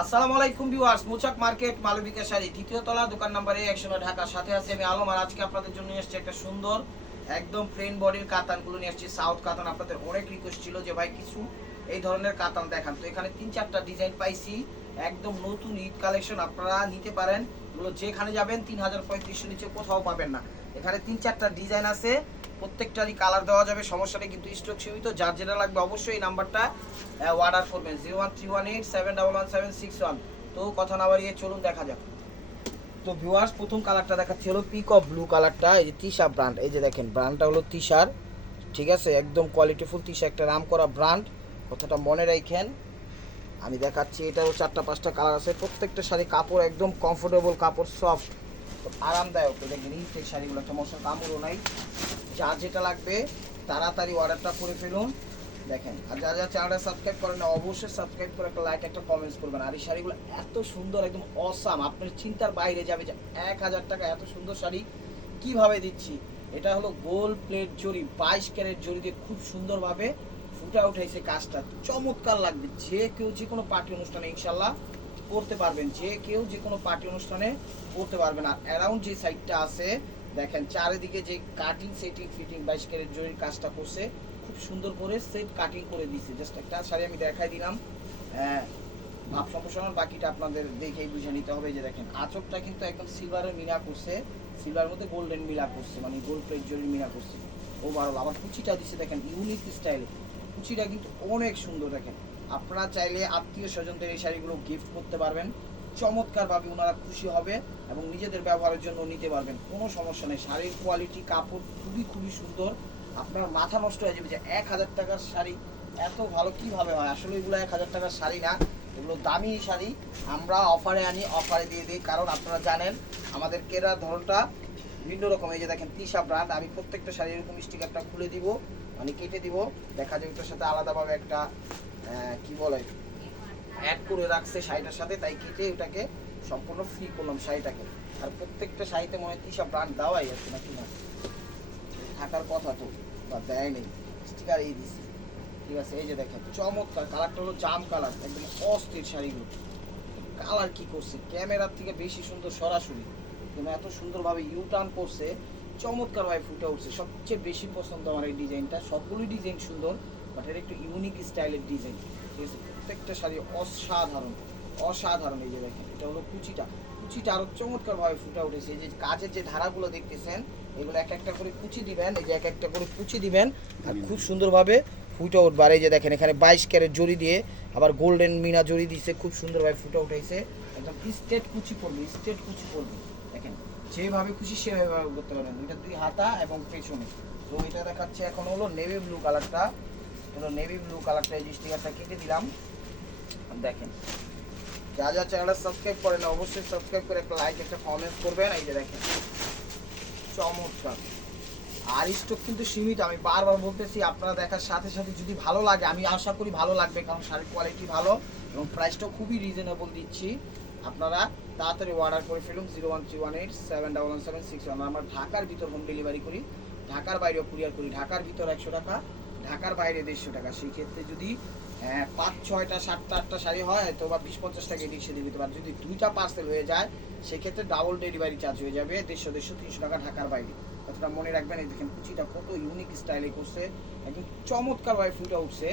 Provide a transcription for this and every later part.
আসসালামু আলাইকুম viewers, মুচাক market Malavika sari তৃতীয় তলা দোকান নাম্বার 109 ঢাকা। সাথে আছে আমি আলম। আর আজকে আপনাদের জন্য নিয়ে এসেছি একটা সুন্দর একদম প্লেন বডির কাতানগুলো নিয়ে এসেছি। সাউথ কাতান, আপনাদের অনেক রিকোয়েস্ট ছিল যে ভাই কিছু এই ধরনের কাতান দেখান। তো এখানে 3-4টা ডিজাইন পাইছি, একদম নতুন ঈদ কালেকশন। আপনারা নিতে পারেন, এগুলো যেখানে যাবেন 3035 নিচে কোথাও পাবেন না। এখানে 3-4টা ডিজাইন আছে, প্রত্যেকটারই কালার দেওয়া যাবে, সমস্যা নেই। কিন্তু স্টক সীমিত, যার যেটা লাগবে অবশ্যই এই নাম্বারটা অর্ডার করবেন 01318711761। তো কথা না বাড়িয়ে চলুন দেখা যাক। তো ভিউয়ার্স, প্রথম কালারটা দেখাচ্ছি হলো পিক অফ ব্লু কালারটা। এই যে তিশা ব্র্যান্ড, এই যে দেখেন ব্র্যান্ডটা হলো তিশার, ঠিক আছে, একদম কোয়ালিটিফুল তিশা, একটা নাম করা ব্র্যান্ড, কথাটা মনে রাখেন। আমি দেখাচ্ছি, এটাও 4টা-5টা কালার আছে। প্রত্যেকটা শাড়ি কাপড় একদম কমফোর্টেবল কাপড়, সফট আরামদায়ক। দেখেন এই শাড়িগুলো একটা মশা কামড়ও নাই। যার যেটা লাগবে তাড়াতাড়ি অর্ডারটা করে ফেলুন। দেখেন, আর যারা চ্যানেলটা সাবস্ক্রাইব করেন না অবশ্যই সাবস্ক্রাইব করে একটা লাইক একটা কমেন্টস করবেন। আর এই শাড়িগুলো এত সুন্দর, একদম অসাম, আপনার চিন্তার বাইরে যাবে যে 1000 টাকা এত সুন্দর শাড়ি কিভাবে দিচ্ছি। এটা হলো গোল্ড প্লেট জরি, 22 ক্যারেট জরি দিয়ে খুব সুন্দরভাবে ফুটা উঠাইছে কাজটা, চমৎকার লাগবে। যে কেউ যে কোনো পার্টি অনুষ্ঠানে ইনশাল্লাহ পরতে পারবেন, যে কেউ যে কোনো পার্টি অনুষ্ঠানে পরতে পারবেন। আর অ্যারাউন্ড যে সাইডটা আছে দেখেন, চারিদিকে যে কাটিং সেটিং ফিটিং 22 ক্যারেট জরির কাজটা করছে, খুব সুন্দর করে সেট কাটিং করে দিয়েছে। জাস্ট একটা শাড়ি আমি দেখাই দিলাম, ভাব সম্প্রসারণ, বাকিটা আপনাদের দেখেই বুঝে নিতে হবে। যে দেখেন আঁচকটা কিন্তু একদম সিলভারের মিনা করছে, সিলভার মধ্যে গোল্ডেন মিলা করছে, মানে গোল্ড প্লেট জরির মিনা করছে। ওভারঅল আবার কুচিটা দিচ্ছে দেখেন ইউনিক স্টাইলে, কুচিটা কিন্তু অনেক সুন্দর। দেখেন আপনারা চাইলে আত্মীয় স্বজনদের এই শাড়িগুলো গিফট করতে পারবেন, চমৎকারভাবে ওনারা খুশি হবে এবং নিজেদের ব্যবহারের জন্য নিতে পারবেন, কোনো সমস্যা নেই। শাড়ির কোয়ালিটি কাপড় খুবই খুবই সুন্দর। আপনার মাথা নষ্ট হয়ে যাবে যে 1000 টাকার শাড়ি এত ভালো কিভাবে হয়। আসলে এগুলো 1000 টাকার শাড়ি না, এগুলো দামি শাড়ি। আমরা অফারে আনি, অফারে দিয়ে দিই, কারণ আপনারা জানেন আমাদের কেনার ধরনটা ভিন্ন রকম। এই যে দেখেন তিশা ব্র্যান্ড, আমি প্রত্যেকটা শাড়ি এরকম স্টিকারটা খুলে দিব, মানে কেটে দিব, দেখা যাবে ওটার সাথে আলাদাভাবে একটা কি বলে অ্যাড করে রাখছে শাড়িটার সাথে, তাই কেটে ওটাকে সম্পূর্ণ ফ্রি করলাম শাড়িটাকে। আর প্রত্যেকটা শাড়িতে মনে হয় তিশা ব্র্যান্ড দেওয়াই আছে নাকি না, থাকার কথা তো, বা দেয় নেই, স্টিকার এই দিছি, ঠিক আছে। এই যে দেখেন চমৎকার কালারটা হলো জাম কালার, একদম অস্থির শাড়িগুলো। কালার কি করছে ক্যামেরার থেকে বেশি সুন্দর সরাসরি, এবং এত সুন্দরভাবে ইউটার্ন করছে, চমৎকারভাবে ফুটে উঠছে। সবচেয়ে বেশি পছন্দ আমার এই ডিজাইনটা, সবগুলোই ডিজাইন সুন্দর, বাট এর একটু ইউনিক স্টাইলের ডিজাইন, ঠিক আছে। প্রত্যেকটা শাড়ি অসাধারণ অসাধারণ। এই যে দেখেন এটা হলো কুচিটা, কুচিটা আরও চমৎকারভাবে ফুটে উঠেছে। এই যে কাজের যে ধারাগুলো দেখতেছেন, এগুলো এক একটা করে কুচি দিবেন, এই যে এক একটা করে কুচি দিবেন, আর খুব সুন্দরভাবে ফুটে উঠবে। আর এই যে দেখেন এখানে 22 ক্যারেট জরি দিয়ে আবার গোল্ডেন মিনা জরি দিয়েছে, খুব সুন্দরভাবে ফুটে উঠেছে। একদম স্ট্রেট কুচি পড়বে, স্ট্রেট কুচি পড়বে। দেখেন যেভাবে খুশি সেভাবে ব্যবহার করতে পারেন। এটা 2 হাতা এবং পেছনে। তো এটা দেখাচ্ছে এখন হলো নেভি ব্লু কালারটা, হলো নেভি ব্লু কালারটা। এই স্টিকারটা কেটে দিলাম। দেখেন যা যা চ্যানেলটা সাবস্ক্রাইব করেন না অবশ্যই সাবস্ক্রাইব করে একটা লাইক একটা কমেন্ট করবেন। এই যে দেখেন চমৎকার। আর স্টক কিন্তু সীমিত, আমি বারবার বলতেছি, আপনারা দেখার সাথে সাথে যদি ভালো লাগে, আমি আশা করি ভালো লাগবে, কারণ শাড়ির কোয়ালিটি ভালো এবং প্রাইসটাও খুবই রিজনেবল দিচ্ছি। আপনারা তাড়াতাড়ি অর্ডার করে ফেলুন 01318711761। আমরা ঢাকার ভিতর হোম ডেলিভারি করি, ঢাকার বাইরেও কুরিয়ার করি। ঢাকার ভিতর 100 টাকা, ঢাকার বাইরে 150 টাকা। সেই ক্ষেত্রে যদি 5-6টা 7টা-8টা শাড়ি হয় হয়তো বা 20-50 টাকা এদিক সেদিক দিতে পারে। যদি 2টা পার্সেল হয়ে যায় সেক্ষেত্রে ডাবল ডেলিভারি চার্জ হয়ে যাবে 150-300 টাকা ঢাকার বাইরে। কথাটা মনে রাখবেন। এই দেখেন কুচিটা কত ইউনিক স্টাইলে করছে, একদম চমৎকারভাবে ফুটে উঠছে।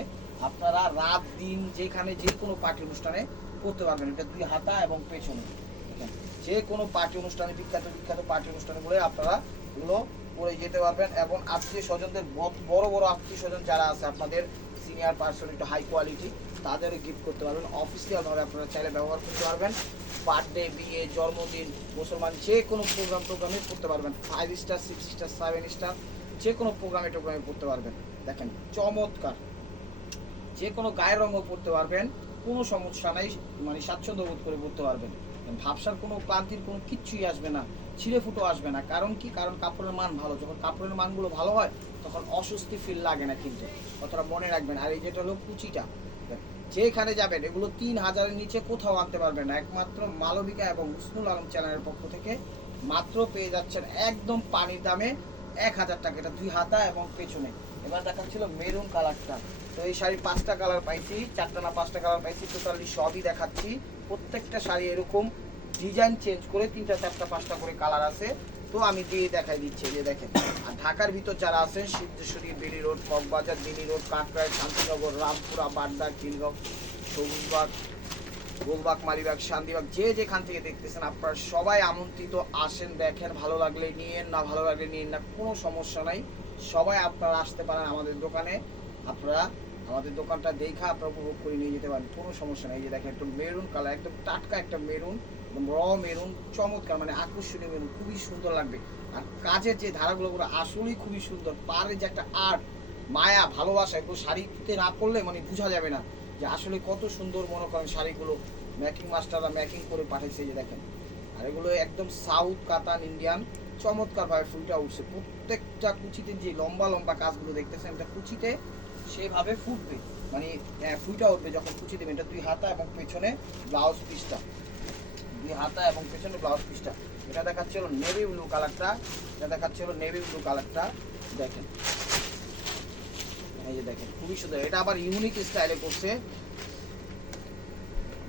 আপনারা রাত দিন যেখানে যে কোনো পার্টি অনুষ্ঠানে করতে পারবেন। এটা 2 হাতা এবং পেছনে। দেখেন যে কোনো পার্টি অনুষ্ঠানে, বিখ্যাত বিখ্যাত পার্টি অনুষ্ঠানে বলে আপনারা এগুলো পরে যেতে পারবেন। এবং আত্মীয় স্বজনদের, বড় বড় আত্মীয় স্বজন যারা আছে আপনাদের সিনিয়র পার্সন, একটু হাই কোয়ালিটি, তাদেরও গিফট করতে পারবেন। অফিসিয়ালভাবে আপনারা চাইলে ব্যবহার করতে পারবেন। বার্থডে, বিয়ে, জন্মদিন, মুসলমান যে কোনো প্রোগ্রামে করতে পারবেন। 5 স্টার 6 স্টার 7 স্টার যে কোনো টোগ্রামে করতে পারবেন। দেখেন চমৎকার, যে কোনো গায়ের রঙও পরতে পারবেন, কোনো সমস্যা নাই, মানে স্বাচ্ছন্দ্য বোধ করে পরতে পারবেন। ভাবসার কোনো ক্লান্তির কোনো কিচ্ছুই আসবে না, ছিঁড়ে ফুটো আসবে না। কারণ কি, কারণ কাপড়ের মান ভালো। যখন কাপড়ের মানগুলো ভালো হয় তখন অস্বস্তি ফিল লাগে না, কিন্তু কথাটা মনে রাখবেন। আর এই যেটা হলো কুচিটা, যেখানে যাবেন এগুলো 3000-এর নিচে কোথাও আনতে পারবেন না। একমাত্র মালবিকা এবং হুসনুল আলম চ্যানেলের পক্ষ থেকে মাত্র পেয়ে যাচ্ছেন একদম পানির দামে 1000 টাকা। এটা 2 হাতা এবং পেছনে। এবার দেখাচ্ছিল মেরুন কালারটা। তো এই শাড়ির 5টা কালার পাইছি, 4টা না 5টা কালার পাইছি, টোটালি সবই দেখাচ্ছি। প্রত্যেকটা শাড়ি এরকম ডিজাইন চেঞ্জ করে 3টা 4টা 5টা করে কালার আছে। তো আমি দিয়ে দেখাই দিচ্ছি, যে দেখেন। আর ঢাকার ভিতর যারা আছেন, সিদ্ধেশ্বরী, বেলি রোড, কক্সবাজার, বেলি রোড, কাকরাইল, শান্তিনগর, রামপুরা, বাড্ডা, খিলগাঁও, সবুজবাগ, গোলবাগ, মালিবাগ, শান্তিবাগ, যে যেখান থেকে দেখতেছেন আপনারা সবাই আমন্ত্রিত, আসেন, দেখেন, ভালো লাগলে নিয়েন, না ভালো লাগলে নিয়েন না, কোনো সমস্যা নাই। সবাই আপনারা আসতে পারেন আমাদের দোকানে, আপনারা আমাদের দোকানটা দেখা আপনারা উপভোগ করে নিয়ে যেতে পারেন, কোনো সমস্যা নেই। এই যে দেখেন একটু মেরুন কালার, একদম টাটকা একটা মেরুন, একদম র মেরুন, চমৎকার, মানে আকর্ষণীয় মেরুন, খুবই সুন্দর লাগবে। আর কাজের যে ধারাগুলো আসলেই খুবই সুন্দর, পাড়ের যে একটা আর্ট, মায়া, ভালোবাসা, এগুলো শাড়িতে না করলে মানে বোঝা যাবে না যে আসলে কত সুন্দর মনে করেন শাড়িগুলো মেকিং মাস্টাররা মেকিং করে পাঠিয়েছে। যে দেখেন, আর এগুলো একদম সাউথ কাতান ইন্ডিয়ান, চমৎকারভাবে ফুলটা উঠছে। প্রত্যেকটা কুচিতে যে লম্বা লম্বা কাজগুলো দেখতেছেন, এটা কুচিতে সেভাবে ফুটবে, মানে ফুলটা উঠবে যখন কুচি দেবেন। এটা 2 হাতা এবং পেছনে ব্লাউজ পিসটা, 2 হাতা এবং পেছনে ব্লাউজ পিসটা। এটা দেখাচ্ছে হলো নেভি ব্লু কালারটা, এটা দেখাচ্ছে হলো নেভি ব্লু কালারটা। দেখেন, এই যে দেখেন, খুবই সুন্দর। এটা আবার ইউনিক স্টাইলে করছে,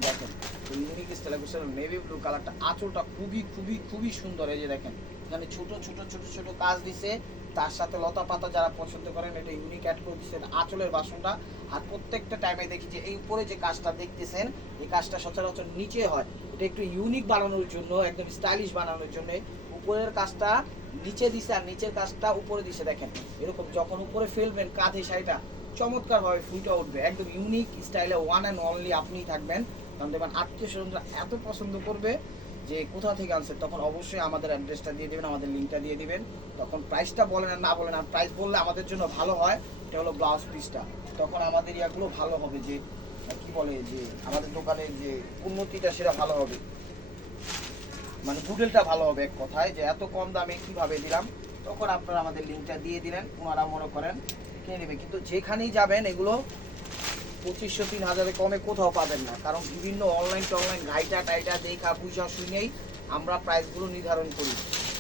দেখেন, ইউনিক স্টাইলে করছে নেভি ব্লু কালারটা। আঁচলটা খুবই খুবই খুবই সুন্দর। এই যে দেখেন, এখানে ছোট ছোট ছোট ছোট কাজ দিছে, তার সাথে লতা পাতা যারা পছন্দ করেন এটা ইউনিক অ্যাড করে দিচ্ছে আঁচলের বাসনটা। আর প্রত্যেকটা টাইমে দেখি যে এই উপরে যে কাজটা দেখতেছেন, এই কাজটা সচরাচর নিচে হয়। এটা একটু ইউনিক বানানোর জন্য, একদম স্টাইলিশ বানানোর জন্য উপরের কাজটা নিচে দিছে আর নিচের কাজটা উপরে দিছে। দেখেন, এরকম যখন উপরে ফেলবেন কাঁধে শাড়িটা, চমৎকারভাবে ফুলটা উঠবে, একদম ইউনিক স্টাইলে, ওয়ান অ্যান্ড অনলি আপনিই থাকবেন। কারণ দেখবেন আত্মীয় স্বজনরা এত পছন্দ করবে যে কোথা থেকে আনছেন, তখন অবশ্যই আমাদের অ্যাড্রেসটা দিয়ে দেবেন, আমাদের লিঙ্কটা দিয়ে দিবেন। তখন প্রাইসটা বলেন আর না বলেন, আর প্রাইস বললে আমাদের জন্য ভালো হয়। এটা হলো ব্লাউজ পিসটা, তখন আমাদের ইয়াগুলো ভালো হবে, যে কি বলে, যে আমাদের দোকানের যে উন্নতিটা সেটা ভালো হবে, মানে বুডেলটা ভালো হবে এক কথায়, যে এত কম দামে কিভাবে দিলাম। তখন আপনারা আমাদের লিঙ্কটা দিয়ে দিলেন, ওনারা মনে করেন কিনে নেবে। কিন্তু যেখানেই যাবেন এগুলো 2500 3000 কমে কোথাও পাবেন না, কারণ বিভিন্ন অনলাইন টনলাইন ঘাইটা টাইটা দেখা বুঝা শুনেই আমরা প্রাইসগুলো নির্ধারণ করি,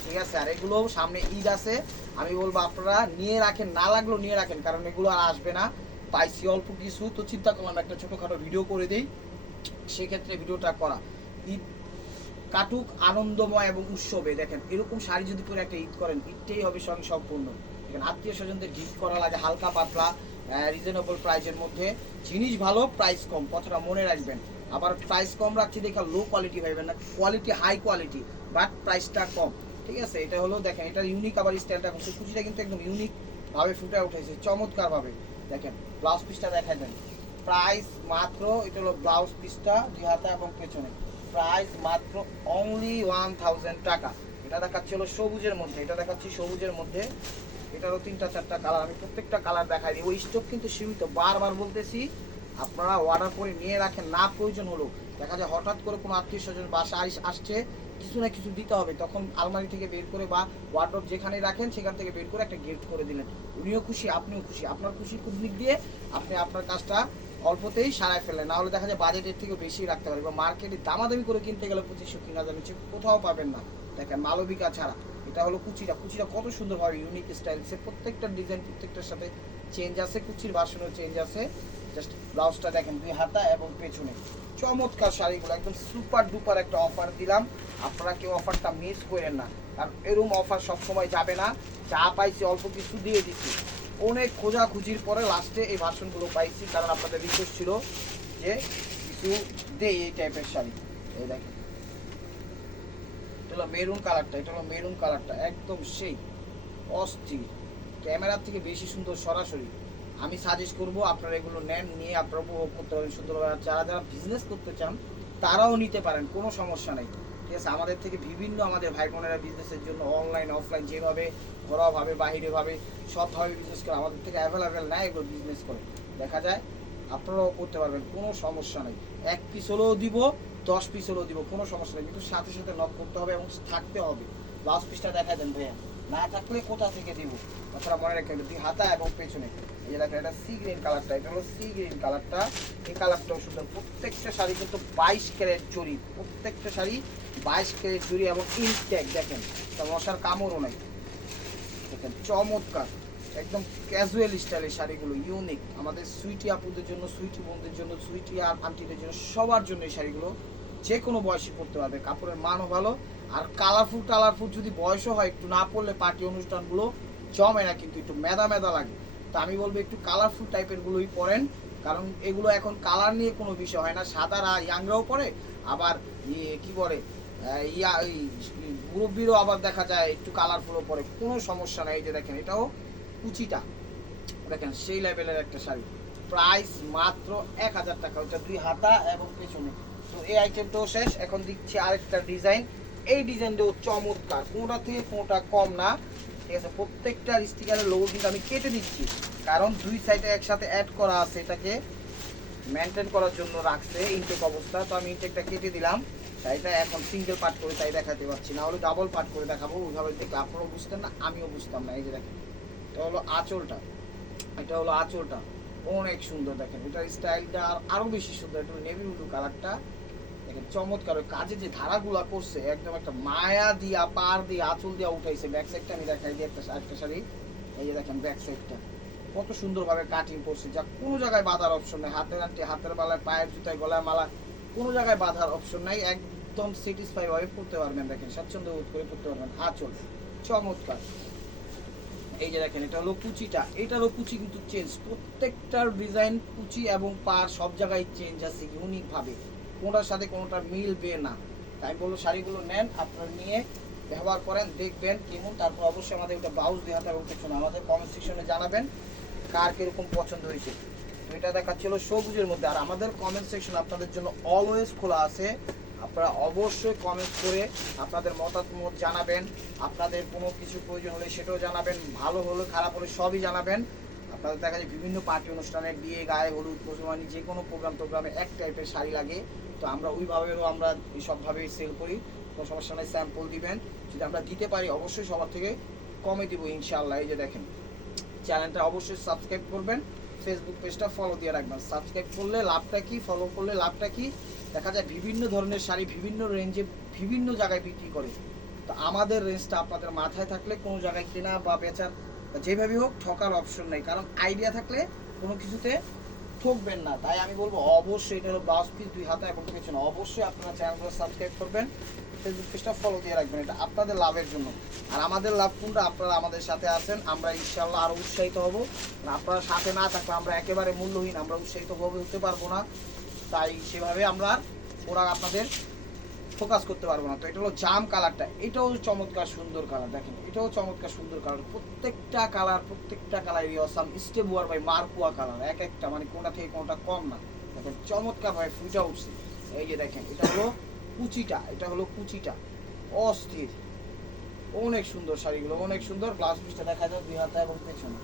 ঠিক আছে। আর এগুলো সামনে ঈদ আছে, আমি বলবো আপনারা নিয়ে রাখেন, না লাগলেও নিয়ে রাখেন, কারণ এগুলো আর আসবে না। পাইছি অল্প কিছু, তো চিন্তা করলাম একটা ছোটোখাটো ভিডিও করে দিই, সেক্ষেত্রে ভিডিওটা করা। ঈদ কাটুক আনন্দময় এবং উৎসবে। দেখেন, এরকম শাড়ি যদি পরে একটা ঈদ করেন, ঈদটাই হবে স্বয়ং সম্পূর্ণ। দেখেন, আত্মীয় স্বজনদের গিফট করা লাগে হালকা পাতলা, রিজনেবল প্রাইসের মধ্যে। জিনিস ভালো, প্রাইস কম, কথাটা মনে রাখবেন। আবার প্রাইস কম রাখছি দেখা লো কোয়ালিটি ভাববেন না, কোয়ালিটি হাই কোয়ালিটি, বাট প্রাইসটা কম, ঠিক আছে। এটা হলো দেখেন, এটা ইউনিক, আবার স্টাইলটা করছে, কুচিটা কিন্তু একদম ইউনিক ভাবে ফুটে উঠেছে চমৎকার ভাবে। দেখেন, ব্লাউজ পিসটা দেখাই দেন, প্রাইস মাত্র, এটা হলো ব্লাউজ পিসটা 2 হাতা এবং পেছনে, প্রাইস মাত্র অনলি 1000 টাকা। এটা দেখাচ্ছি হলো সবুজের মধ্যে, এটা দেখাচ্ছি সবুজের মধ্যে, এটারও 3টা 4টা কালার, আমি প্রত্যেকটা কালার দেখাই দিই। ওই স্টক কিন্তু সীমিত, বারবার বলতেছি, আপনারা অর্ডার করে নিয়ে রাখেন, না প্রয়োজন হলো দেখা যায় হঠাৎ করে কোনো আত্মীয় স্বজন বাসা আসছে, কিছু না কিছু দিতে হবে, তখন আলমারি থেকে বের করে বা ওয়ার্ডরোব যেখানে রাখেন সেখান থেকে বের করে একটা গিফট করে দিলেন, উনিও খুশি, আপনিও খুশি, আপনার খুশির দিক দিয়ে আপনি আপনার কাজটা অল্পতেই সারায় ফেলেন। না হলে দেখা যায় বাজেটের থেকে বেশি রাখতে পারে, বা মার্কেটে দামাদামি করে কিনতে গেলে 2500 3000 নিচে কোথাও পাবেন না। দেখেন, মালবিকা ছাড়া। এটা হলো কুচিটা, কুচিটা কত সুন্দরভাবে ইউনিক স্টাইলসে, প্রত্যেকটা ডিজাইন প্রত্যেকটার সাথে চেঞ্জ আছে, কুচির ভার্সনও চেঞ্জ আছে। জাস্ট ব্লাউজটা দেখেন, 2 হাতা এবং পেছনে, চমৎকার শাড়িগুলো, একদম সুপার ডুপার একটা অফার দিলাম, আপনারা কেউ অফারটা মিস করেন না, কারণ এরকম অফার সবসময় যাবে না। যা পাইছি অল্প কিছু দিয়ে দিচ্ছি, অনেক খোঁজাখুঁজির পরে লাস্টে এই ভার্সনগুলো পাইছি, কারণ আপনাদের রিকোয়েস্ট ছিল যে কিছু দেই এই টাইপের শাড়ি। এই দেখেন, এটা হলো মেরুন কালারটা, এটা হলো মেরুন কালারটা, একদম সেই অস্থির, ক্যামেরার থেকে বেশি সুন্দর সরাসরি। আমি সাজেস্ট করব আপনারা এগুলো নেন, নিয়ে আপনারা উপভোগ করতে পারেন সুন্দরভাবে। যারা যারা বিজনেস করতে চান তারাও নিতে পারেন, কোনো সমস্যা নেই, ঠিক আছে। আমাদের থেকে বিভিন্ন আমাদের ভাই বোনেরা বিজনেসের জন্য অনলাইন অফলাইন যেভাবে ঘরোয়াভাবে বাহিরেভাবে সবভাবে বিজনেস করে আমাদের থেকে অ্যাভেলেবেল নেয়, এগুলো বিজনেস করে দেখা যায়, আপনারাও করতে পারবেন, কোনো সমস্যা নেই। 1 পিস হলেও দিব, 10 পিস হলেও দিব, কোনো সমস্যা নেই, কিন্তু সাথে সাথে নক করতে হবে এবং থাকতে হবে। ব্লাউজ পিসটা দেখা দেন ভাইয়া, না থাকলে কোথা থেকে দিব, তাছাড়া মনে রাখবেন 2 হাতা এবং পেছনে। এই যে দেখেন, এটা সি গ্রিন কালারটা, এটা হলো সি গ্রিন কালারটা, এই কালারটাও সুন্দর। প্রত্যেকটা শাড়ি কিন্তু 22 ক্যারেট জড়ি, প্রত্যেকটা শাড়ি 22 ক্যারেট জড়ি এবং ইনটেক। দেখেন, তা মশার কামড়ও নাই, দেখেন চমৎকার, একদম ক্যাজুয়াল স্টাইলের শাড়িগুলো, ইউনিক। আমাদের সুইটি আপুদের জন্য, সুইটি বোনদের জন্য, সুইটি আর আন্টিদের জন্য, সবার জন্য এই শাড়িগুলো যে কোনো বয়সী পড়তে পারবে, কাপড়ের মানও ভালো। আর কালারফুল যদি বয়সও হয়, একটু না পরলে পার্টি অনুষ্ঠানগুলো জমে না, কিন্তু একটু মেদা মেদা লাগে। তো আমি বলবো একটু কালারফুল টাইপের গুলোই পরেন, কারণ এগুলো এখন কালার নিয়ে কোনো বিষয় হয় না, সাদারা ইয়াংরাও পরে, আবার কি বলে মুরব্বীরও আবার দেখা যায় একটু কালারফুলও পরে, কোনো সমস্যা নেই। এই যে দেখেন এটাও কুচিটা দেখেন সেই লেভেলের একটা শাড়ি, প্রাইস মাত্র 1000 টাকা, ওটা 2 হাতা এবং পেছনে। তো এই আইটেমটাও শেষ, এখন দিচ্ছি আরেকটা ডিজাইন। এই ডিজাইনটাও চমৎকার, কোনটা থেকে কোনটা কম না, ঠিক আছে। প্রত্যেকটা স্টিকারের লোগো কিন্তু আমি কেটে দিচ্ছি, কারণ দুই সাইডে একসাথে অ্যাড করা আছে, এটাকে মেনটেন করার জন্য রাখছে ইনটেক অবস্থা। তো আমি ইনটেকটা কেটে দিলাম, শাড়িটা এখন সিঙ্গেল পার্ট করে তাই দেখাতে পারছি না, হলে ডাবল পার্ট করে দেখাবো, ওইভাবে দেখলে আপনারাও বুঝতেন না, আমিও বুঝতাম না। এই যে দেখেন এটা হলো আঁচলটা, এটা হলো আঁচলটা, অনেক সুন্দর। দেখেন এটার স্টাইলটা আরো বেশি সুন্দর, একটু নেভি ব্লু কালারটা দেখেন চমৎকার। ওই কাজে যে ধারাগুলা করছে একদম একটা মায়া দিয়া পার দিয়ে আঁচল দিয়া উঠাইছে। ব্যাক সাইডটা আমি দেখাই দিই, একটা শাড়ি, এই যে দেখেন ব্যাক সাইডটা কত সুন্দরভাবে কাটিং করছে, যা কোনো জায়গায় বাঁধার অপশন নেই, হাতের আংটি, হাতের বালায়, পায়ের জুতায়, গলায় মালা, কোনো জায়গায় বাঁধার অপশন নাই, একদম স্যাটিসফাই ভাবে পড়তে পারবেন। দেখেন স্বাচ্ছন্দ্য বোধ করে পড়তে পারবেন, আঁচল চমৎকার। এই যে দেখেন এটা হলো কুচিটা, এটারও কুচি কিন্তু চেঞ্জ, প্রত্যেকটার ডিজাইন কুচি এবং পার সব জায়গায় চেঞ্জ আছে ইউনিক ভাবে, কোনটার সাথে কোনটা মিলবে না। তাই বলবো শাড়িগুলো নেন, আপনারা নিয়ে ব্যবহার করেন, দেখবেন কেমন, তারপর অবশ্যই আমাদের ওটা ব্লাউজ দেওয়াতে এবং পেছনে আমাদের কমেন্ট সেকশনে জানাবেন কার কিরকম পছন্দ হয়েছে। তো এটা দেখাচ্ছিল সবুজের মধ্যে, আর আমাদের কমেন্ট সেকশন আপনাদের জন্য অলওয়েজ খোলা আছে, আপনারা অবশ্যই কমেন্ট করে আপনাদের মতামত জানাবেন, আপনাদের কোনো কিছু প্রয়োজন হলে সেটাও জানাবেন, ভালো হলে খারাপ হলে সবই জানাবেন। আপনাদের দেখা যায় বিভিন্ন পার্টি অনুষ্ঠানে, বিয়ে, গায়ে হলুদ, মুসলমানি, যে কোনো প্রোগ্রামে এক টাইপের শাড়ি লাগে, তো আমরা ওইভাবেও আমরা সবভাবেই সেল করি, কোনো সমস্যা নেই। স্যাম্পল দিবেন, যদি আমরা দিতে পারি অবশ্যই সবার থেকে কমে দিব ইনশাআল্লাহ। এই যে দেখেন চ্যানেলটা অবশ্যই সাবস্ক্রাইব করবেন, ফেসবুক পেজটা ফলো দিয়ে রাখবেন। সাবস্ক্রাইব করলে লাভটা কি, ফলো করলে লাভটা কি, দেখা যায় বিভিন্ন ধরনের শাড়ি বিভিন্ন রেঞ্জে বিভিন্ন জায়গায় বিক্রি করে, তো আমাদের রেঞ্জটা আপনাদের মাথায় থাকলে কোনো জায়গায় কেনা বা বেচার যেভাবেই হোক ঠকার অপশন নেই, কারণ আইডিয়া থাকলে কোনো কিছুতে ঠকবেন না। তাই আমি বলবো অবশ্যই এটা হলো ব্লাউজ পিস 2 হাতা এবং পেছনে, অবশ্যই আপনারা চ্যানেলগুলো সাবস্ক্রাইব করবেন, ফেসবুক পেজটা ফলো দিয়ে রাখবেন, এটা আপনাদের লাভের জন্য। আর আমাদের লাভ কোনটা, আপনারা আমাদের সাথে আছেন, আমরা ইনশাআল্লাহ আরও উৎসাহিত হব। আপনারা সাথে না থাকলে আমরা একেবারে মূল্যহীন, আমরা উৎসাহিত হতে পারবো না, তাই সেভাবে আমরা ওরা আপনাদের ফোকাস করতে পারবো না। তো এটা হলো জাম কালারটা, এটাও চমৎকার সুন্দর কালার, দেখেন এটাও চমৎকার সুন্দর কালার, প্রত্যেকটা colour awesome, step wear by মারকুয়া কালার, এক একটা মানে কোনটা থেকে কোনটা কম না, দেখেন চমৎকার ভাবে ফুটা উঠছে। এই যে দেখেন এটা হলো কুচিটা, এটা হলো কুচিটা, অস্থির, অনেক সুন্দর শাড়িগুলো, অনেক সুন্দর। ব্লাউজ পিসটা দেখা যায় 2 হাতা এবং পেছনে,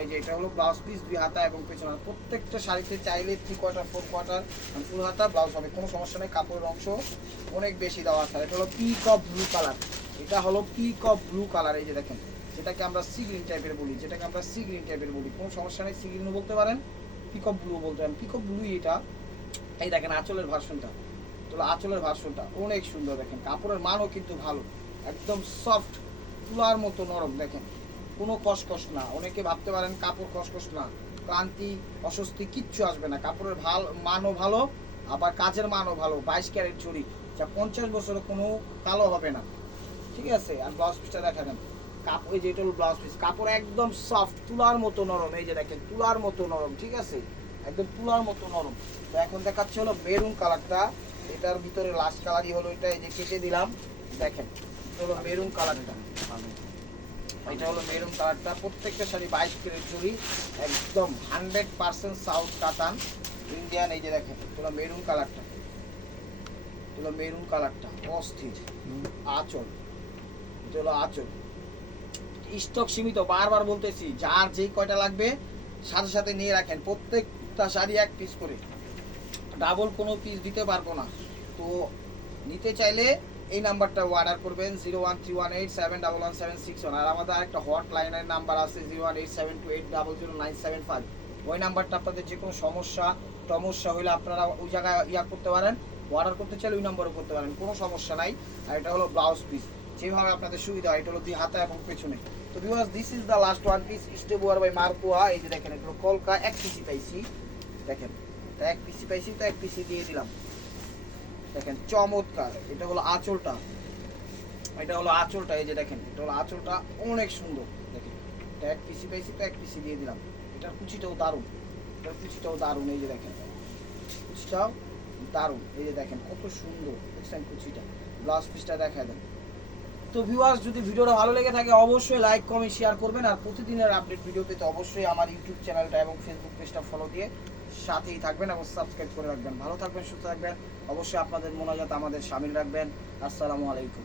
এই যে এটা হলো ব্লাউজ পিস 2 হাতা এবং পেছনে। প্রত্যেকটা শাড়িতে চাইলে 3 কোয়ার্টার 4 কোয়ার্টার ফুল হাতা ব্লাউজ হবে, কোনো সমস্যা নেই, কাপড়ের অংশ অনেক বেশি দেওয়া আছে। এটা হলো পিকক ব্লু কালার, এটা হলো পিকক ব্লু কালার, এই যে দেখেন যেটাকে আমরা সি গ্রিন টাইপের বলি, কোনো সমস্যা নেই, সি গ্রিনও বলতে পারেন, পিকক ব্লু বলতে পারেন, পিকক ব্লু এটা। এই দেখেন আঁচলের ভার্সনটা, তো আঁচলের ভার্সনটা অনেক সুন্দর, দেখেন কাপড়ের মানও কিন্তু ভালো, একদম সফট তুলার মতো নরম, দেখেন কোনো কসকস না। অনেকে ভাবতে পারেন কাপড় কসকস না, ক্লান্তি, অস্বস্তি কিচ্ছু আসবে না, কাপড়ের মানও ভালো, আবার কাজের মানও ভালো। 22 ক্যারেট চুড়ি, যা 50 বছরে কোনো কালো হবে না, ঠিক আছে। আর ব্লাউজ পিসটা দেখা দেন, কাপড় এই যে এটা হলো ব্লাউজ পিস, কাপড় একদম সফট তুলার মতো নরম, এই যে দেখেন তুলার মতো নরম, ঠিক আছে, একদম তুলার মতো নরম। তো এখন দেখাচ্ছে হলো মেরুন কালারটা, এটার ভিতরে লাস্ট কালারই হলো এটা, এই যে কেটে দিলাম, দেখেন হলো মেরুন কালারটা, এটা হলো মেরুন কালারটা। প্রত্যেকটা শাড়ি 22 ক্যারেট চুড়ি, একদম 100% সাউথ কাতান ইন্ডিয়ান। এই যে দেখেন হলো মেরুন কালারটা, হলো মেরুন কালারটা অস্থির। আঁচল, এটা হলো আঁচল, স্টক সীমিত, বারবার বলতেছি, যার যেই কয়টা লাগবে সাথে সাথে নিয়ে রাখেন, প্রত্যেকটা শাড়ি 1 পিস করে, ডাবল কোনো পিস দিতে পারবো না। তো নিতে চাইলে এই নাম্বারটা অর্ডার করবেন 01318711761, আর আমাদের আরেকটা হটলাইনের নাম্বার আছে 01872800975, ওই নাম্বারটা আপনাদের যে কোনো সমস্যা হলে আপনারা ওই জায়গায় করতে পারেন, অর্ডার করতে চাইলে ওই নাম্বারও করতে পারেন, কোনো সমস্যা নাই। আর এটা হলো ব্লাউজ পিস, যেভাবে আপনাদের সুবিধা হয়, এটা হলো 2 হাতা এবং পেছনে। তো viewers, this is the last one piece, step wear by মারকুয়া। এই যে দেখেন এগুলো কলকা, 1 পিসি পাইছি, দেখেন 1 পিসি পাইছি, তো 1 পিসি দিয়ে দিলাম, দেখেন চমৎকার। এটা হলো আঁচলটা, এটা হলো আঁচলটা, এই যে দেখেন এটা হলো আঁচলটা, অনেক সুন্দর। দেখেন এটা এক পিসি পাইছি তো এক পিসি দিয়ে দিলাম। এটার কুচিটাও দারুণ, এটার কুচিটাও দারুণ, এই যে দেখেন কুচিটাও দারুণ, এই যে দেখেন কত সুন্দর দেখছেন কুচিটা। ব্লাউজ পিসটা দেখায় দেন। তো ভিউয়ার্স, যদি ভিডিওটা ভালো লেগে থাকে অবশ্যই লাইক কমেন্ট শেয়ার করবেন, আর প্রতিদিনের আপডেট ভিডিও পেতে অবশ্যই আমার ইউটিউব চ্যানেলটা এবং ফেসবুক পেজটা ফলো দিয়ে সাথেই থাকবেন এবং সাবস্ক্রাইব করে রাখবেন। ভালো থাকবেন, সুস্থ থাকবেন, অবশ্যই আপনাদের মোনাজাত আমাদের শামিল রাখবেন। আসসালামু আলাইকুম।